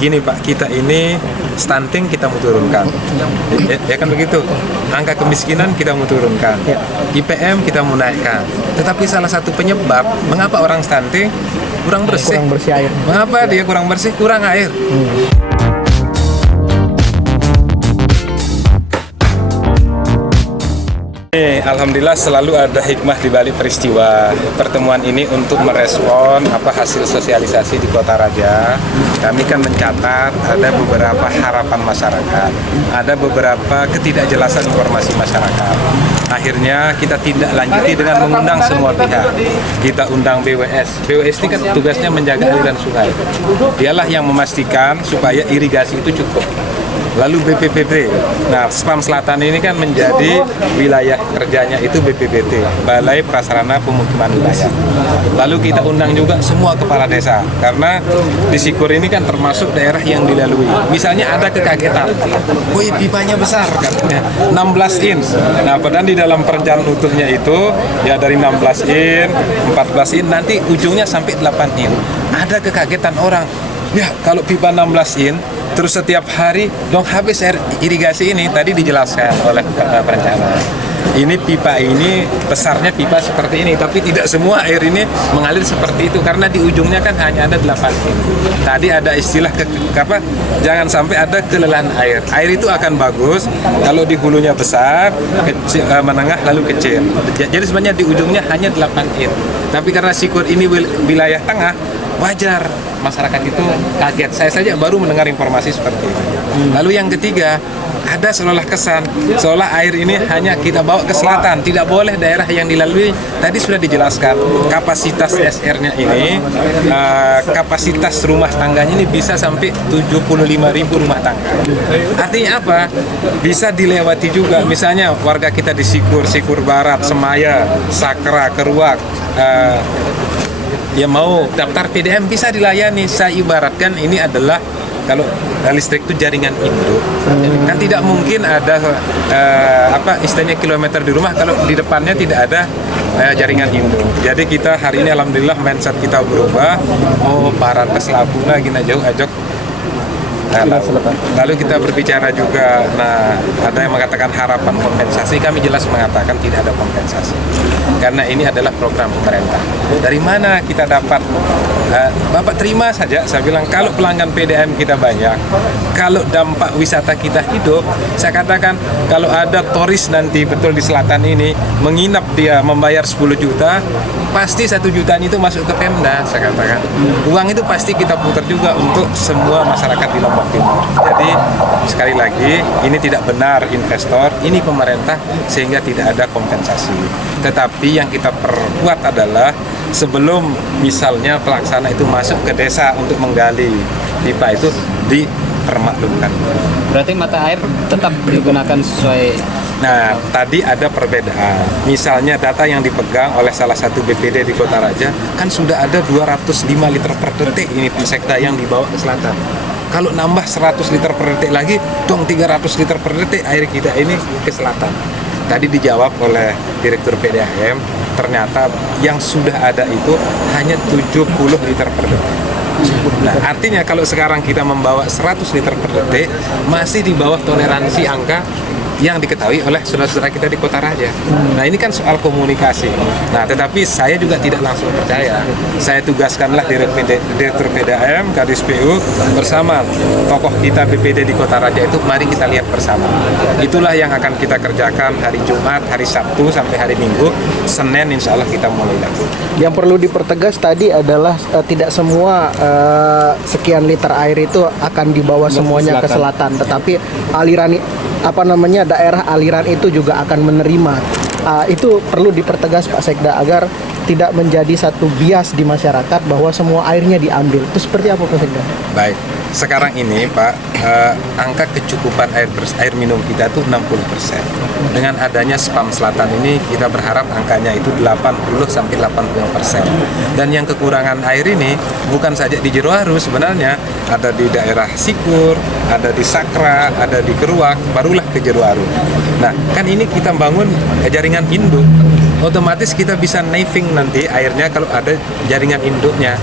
gini Pak, kita ini stunting kita mau turunkan, ya kan begitu. Angka kemiskinan kita mau turunkan, IPM kita mau naikkan. Tetapi salah satu penyebab mengapa orang stunting kurang bersih air. Mengapa dia kurang bersih? Kurang air. Alhamdulillah selalu ada hikmah di balik peristiwa pertemuan ini untuk merespon hasil sosialisasi di Kota Raja. Kami kan mencatat ada beberapa harapan masyarakat, ada beberapa ketidakjelasan informasi masyarakat. Akhirnya kita tindak lanjuti dengan mengundang semua pihak. Kita undang BWS. BWS ini kan tugasnya menjaga aliran sungai. Dialah yang memastikan supaya irigasi itu cukup. Lalu BPPT, nah Spam Selatan ini kan menjadi wilayah kerjanya itu BPPT, Balai Prasarana Pemukiman Wilayah. Lalu kita undang juga semua kepala desa, karena di Sikur ini kan termasuk daerah yang dilalui. Misalnya ada kekagetan, woi pipanya besar katanya, 16 in. Nah padahal di dalam perencanaan utuhnya itu, ya dari 16 in, 14 in, nanti ujungnya sampai 8 in. Ada kekagetan orang, ya kalau pipa 16 in, terus setiap hari dong habis air irigasi ini. Tadi dijelaskan oleh perencana. Ini pipa ini besarnya pipa seperti ini, tapi tidak semua air ini mengalir seperti itu karena di ujungnya kan hanya ada 8 in. Tadi ada istilah jangan sampai ada kelelahan air. Air itu akan bagus kalau di hulunya besar, kecil, menengah lalu kecil. Jadi sebenarnya di ujungnya hanya 8 in. Tapi karena Sikur ini wilayah tengah, wajar masyarakat itu kaget. Saya saja baru mendengar informasi seperti itu. Lalu yang ketiga, ada seolah kesan seolah air ini hanya kita bawa ke selatan, tidak boleh daerah yang dilalui. Tadi sudah dijelaskan kapasitas SR-nya ini, kapasitas rumah tangganya ini bisa sampai 75.000 rumah tangga. Artinya apa? Bisa dilewati juga. Misalnya warga kita di Sikur, Sikur Barat, Semaya, Sakra, Keruak, ya mau daftar PDM bisa dilayani. Saya ibaratkan ini adalah kalau listrik itu jaringan induk. Kan tidak mungkin ada istilahnya kilometer di rumah kalau di depannya tidak ada jaringan induk. Jadi kita hari ini alhamdulillah mindset kita berubah. Oh Barat ke Selapuna gina jauh ajok. Nah, lalu kita berbicara juga, nah ada yang mengatakan harapan kompensasi, kami jelas mengatakan tidak ada kompensasi karena ini adalah program pemerintah. Dari mana kita dapat? Bapak terima saja, saya bilang kalau pelanggan PDM kita banyak, kalau dampak wisata kita hidup, saya katakan kalau ada turis nanti betul di selatan ini menginap dia membayar 10 juta, pasti 1 jutaan itu masuk ke Pemda, saya katakan. Uang itu pasti kita putar juga untuk semua masyarakat di Lombok Timur. Jadi sekali lagi ini tidak benar investor, ini pemerintah sehingga tidak ada kompensasi. Tetapi yang kita perkuat adalah sebelum misalnya pelaksana itu masuk ke desa untuk menggali pipa itu dipermaklumkan. Berarti mata air tetap digunakan sesuai. Nah, tadi ada perbedaan. Misalnya data yang dipegang oleh salah satu BPD di Kota Raja, kan sudah ada 205 liter per detik ini Pak Sekda yang dibawa ke selatan. Kalau nambah 100 liter per detik lagi, dong 300 liter per detik air kita ini ke selatan. Tadi dijawab oleh Direktur PDAM, ternyata yang sudah ada itu hanya 70 liter per detik. Nah, artinya kalau sekarang kita membawa 100 liter per detik, masih di bawah toleransi angka yang diketahui oleh saudara-saudara kita di Kota Raja. Nah ini kan soal komunikasi. Nah tetapi saya juga tidak langsung percaya. Saya tugaskanlah Direktur PDAM, Kadis PU bersama tokoh kita BPD di Kota Raja itu, mari kita lihat bersama. Itulah yang akan kita kerjakan hari Jumat, hari Sabtu sampai hari Minggu. Senin insya Allah kita mulai lagi. Yang perlu dipertegas tadi adalah tidak semua sekian liter air itu akan dibawa semuanya ke selatan, tetapi aliran daerah aliran itu juga akan menerima. Itu perlu dipertegas Pak Sekda agar tidak menjadi satu bias di masyarakat bahwa semua airnya diambil. Itu seperti apa Pak Sekda? Baik, sekarang ini Pak, angka kecukupan air minum kita itu 60%. Dengan adanya Spam Selatan ini kita berharap angkanya itu 80-80%. Dan yang kekurangan air ini bukan saja di Jeroaru, sebenarnya ada di daerah Sikur, ada di Sakra, ada di Keruak, barulah ke Jeroaru. Nah, kan ini kita bangun jaringan induk. Otomatis kita bisa naving nanti airnya kalau ada jaringan induknya.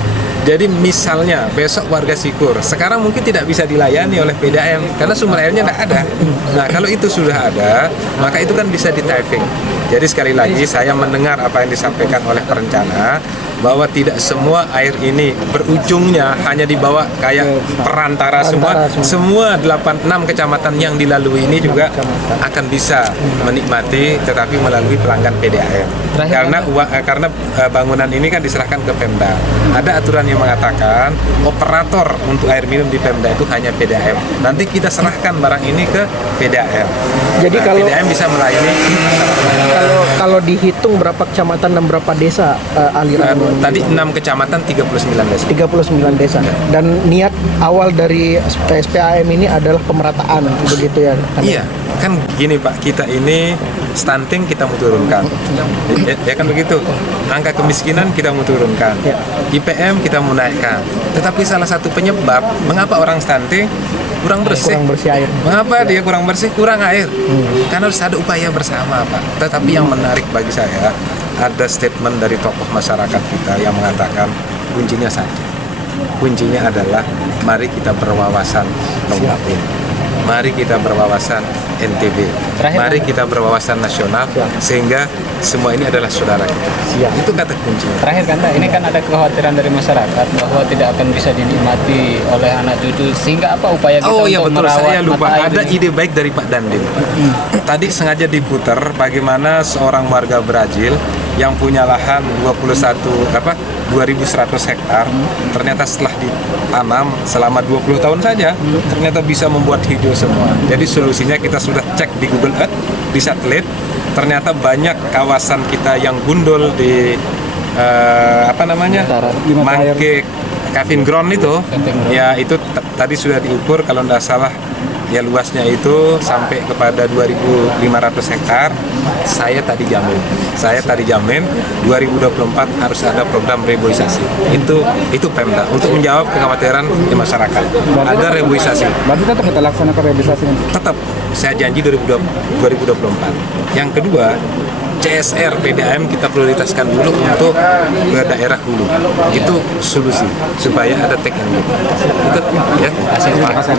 Jadi misalnya besok warga Sikur, sekarang mungkin tidak bisa dilayani oleh PDAM karena sumber airnya tidak ada. Nah kalau itu sudah ada, maka itu kan bisa di-typing. Jadi sekali lagi saya mendengar apa yang disampaikan oleh perencana bahwa tidak semua air ini berujungnya hanya dibawa kayak perantara semua. Semua 86 kecamatan yang dilalui ini juga akan bisa menikmati tetapi melalui pelanggan PDAM. Karena bangunan ini kan diserahkan ke Pemda. Ada aturan yang mengatakan operator untuk air minum di Pemda itu hanya PDAM. Nanti kita serahkan barang ini ke PDAM. Jadi kalau PDAM bisa melayani kalau dihitung berapa kecamatan dan berapa desa aliran tadi 6 kecamatan 39 desa. 39 desa. Dan niat awal dari SPAM ini adalah pemerataan begitu ya. Iya, kan gini Pak, kita ini stunting kita mau turunkan. Ya kan begitu. Angka kemiskinan kita mau turunkan. IPM kita mau naikkan. Tetapi salah satu penyebab mengapa orang stunting kurang bersih. Kurang bersih air. Mengapa dia kurang bersih? Kurang air. Karena harus ada upaya bersama, Pak. Tetapi yang menarik bagi saya ada statement dari tokoh masyarakat kita yang mengatakan kuncinya satu. Kuncinya adalah mari kita berwawasan Lombapin. Mari kita berwawasan NTB. Mari kita berwawasan nasional sehingga semua ini adalah saudara kita. Itu kata kuncinya. Terakhir Kanda, ini kan ada kekhawatiran dari masyarakat bahwa tidak akan bisa dinikmati oleh anak cucu, sehingga apa upaya kita iya untuk betul, merawat saya lupa. mata air Ada ini? ide baik dari Pak Dandim. Tadi sengaja diputar bagaimana seorang warga Brazil yang punya lahan 2.100 hektar ternyata setelah ditanam selama 20 tahun saja ternyata bisa membuat hijau semua. Jadi solusinya kita sudah cek di Google Earth, di satelit, ternyata banyak kawasan kita yang gundul di Mangke Kavin Ground itu, ya itu tadi sudah diukur kalau tidak salah ya luasnya itu sampai kepada 2.500 hektar. Saya tadi jamin 2024 harus ada program reboisasi. Itu Pemda untuk menjawab kekhawatiran di masyarakat. Ada reboisasi. Berarti tetap kita laksanakan reboisasi. Tetap saya janji 2024. Yang kedua, CSR PDAM kita prioritaskan dulu untuk ke daerah hulu. Itu solusi supaya ada take and go. Itu ya. Terima kasih.